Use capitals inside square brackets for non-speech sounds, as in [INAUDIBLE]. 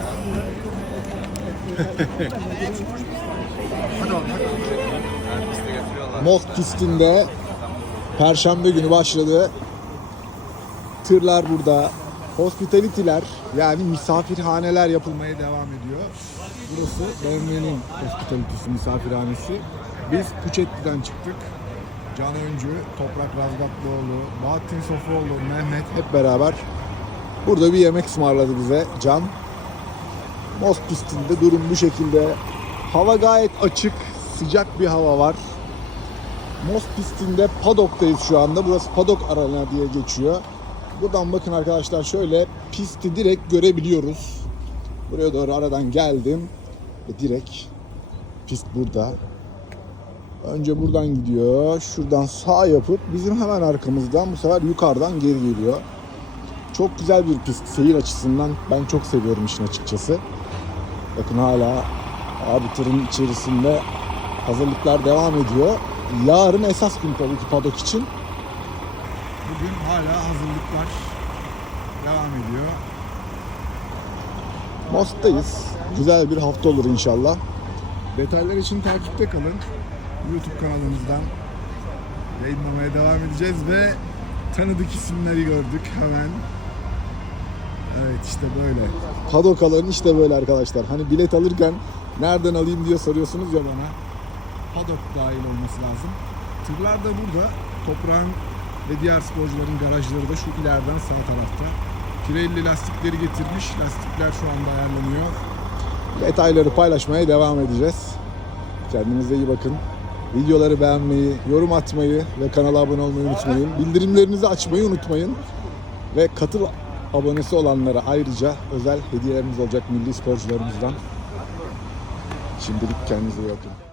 [LAUGHS] Most pistinde Perşembe günü başladı. Tırlar burada. Hospitality'ler yani misafirhaneler yapılmaya devam ediyor. Burası BMW'nin Hospitality'si misafirhanesi. Biz Puçetti'den çıktık. Can Öncü, Toprak Razgatlıoğlu, Bahattin Sofuoğlu, Mehmet hep beraber burada bir yemek ısmarladı bize Can. Most pistinde durum bu şekilde. Hava gayet açık, sıcak bir hava var. Most pistinde Paddock'tayız şu anda. Burası Paddock Arena diye geçiyor. Buradan bakın arkadaşlar şöyle pisti direkt görebiliyoruz. Buraya doğru aradan geldim. Ve direkt pist burada. Önce buradan gidiyor. Şuradan sağ yapıp bizim hemen arkamızdan bu sefer yukarıdan geri geliyor. Çok güzel bir pist seyir açısından. Ben çok seviyorum işin açıkçası. Bakın hala abi tırın içerisinde hazırlıklar devam ediyor. Yarın esas gün tabii ki padok için. Bugün hala hazırlıklar devam ediyor. Most'tayız. Güzel bir hafta olur inşallah. Detaylar için takipte kalın. YouTube kanalımızdan yayınlamaya devam edeceğiz ve tanıdık isimleri gördük hemen. Evet işte böyle. Padok alanı işte böyle arkadaşlar. Hani bilet alırken nereden alayım diye soruyorsunuz ya bana. Padok dahil olması lazım. Tırlar da burada. Toprağın ve diğer sporcuların garajları da şu ileriden sağ tarafta. Pirelli lastikleri getirmiş. Lastikler şu anda ayarlanıyor. Detayları paylaşmaya devam edeceğiz. Kendinize iyi bakın. Videoları beğenmeyi, yorum atmayı ve kanala abone olmayı unutmayın. Bildirimlerinizi açmayı unutmayın. Ve katıl abonesi olanlara ayrıca özel hediyelerimiz olacak milli sporcularımızdan. Şimdilik kendinize iyi bakın.